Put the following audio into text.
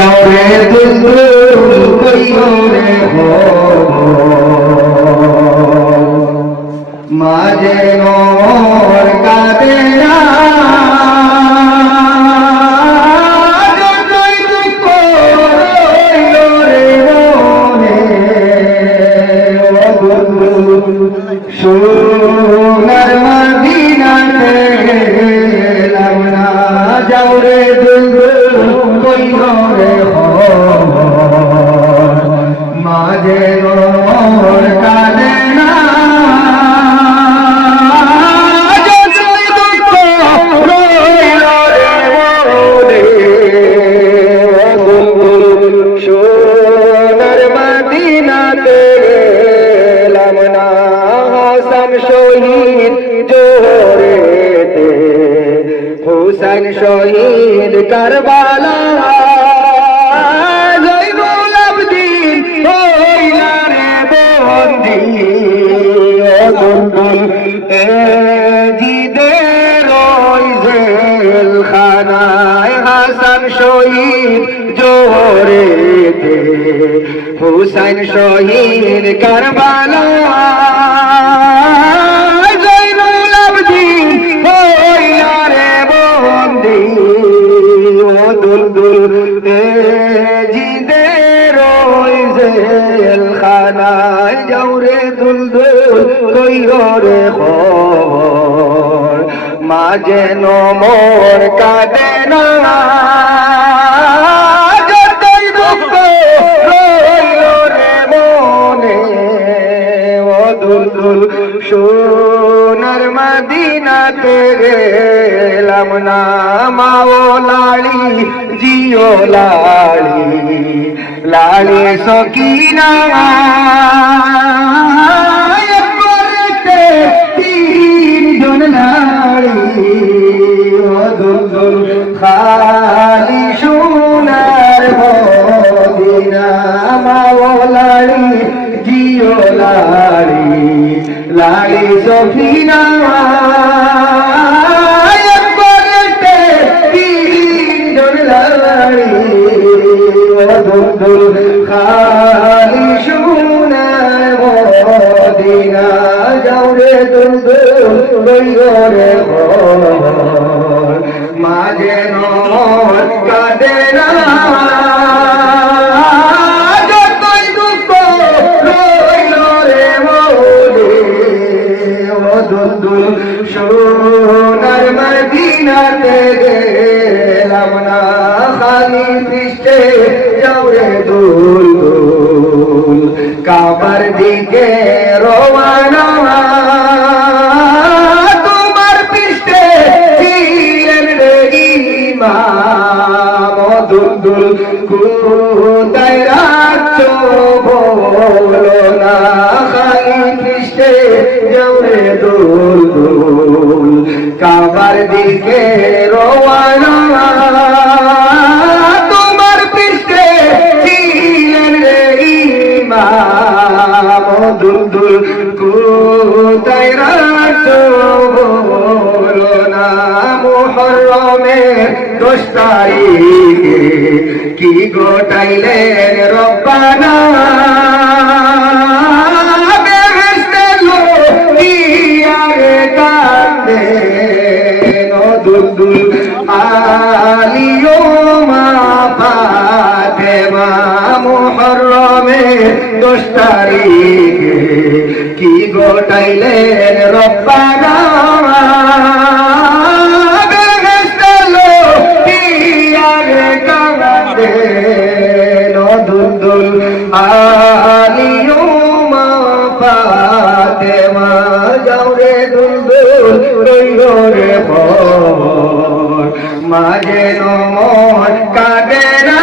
যাওরে দুলদুল কইও রে হো মাঝে মোর কাঁদে না যতই দুঃখ রইল রে মনে ও দুলদুল সোনার মদিনাতে গেলাম না যাওরে দুলদুল কইও রে হো মাঝে মোর কাঁদে না সোনার মদিনাতে গেলাম না হাসান শহীদ জোরেতে হুসাইন শহীদ কারবালা জয়নুল আবদিন হইলা রে বন্দী দুলদুল এ জিদের ওই জেলখানায় হাসান শহীদ জোরেতে হুসাইন শহীদ কারবালা জয়নুল আবদিন হইলা রে বন্দী ও দুলদুল এ জিদের ওই জেলখানায় যাওরে দুলদুল কইও রে খবর মা যেন মোর কাঁদে না যতই দুঃখ রইল রে মনে ও দুলদুল সোনার মদিনাতে গেলাম না মা ও লালি জিও লালি লালি সকিনা তিনজন লালি ও দুলদুল খালি সোনার মদিনা মা ও লালি জিও লালি লালি সকিনা দুলদুল খালি সোনার মদিনা যাওরে দুলদুল কইও রে মাঝে নর কাঁদে না যতই দুঃখ রইল রে মনে ও দুলদুল সোনার মদিনাতে গেলাম না খালি পৃষ্ঠে যাওরে দুলদুল কাবার দিকে রওয়ানা তোমার পৃষ্ঠে ছিলেন রে ইমাম ও দুলদুল কোথায় রাখছো বলো না খালি পৃষ্ঠে যাওরে দুলদুল কাবার দিকে রওয়ানা দুলদুল কোথায় রাখছো বলো না মুহররমের 10 তারিখে কি গোটাইলেন রব্বানা বেহেশতে লোকিয়া রে কাঁদেন ও দুলদুল আলিও মা ফাতেমা মুহররমের 10 তারিখে কি গোটাইলেন রব্বানা বেহেশতে লোকিয়া রে কাঁদেন ও দুলদুল আলিও মা ফাতেমা যাওরে দুলদুল কইও রে খবর মা যেন মোর কাঁদে না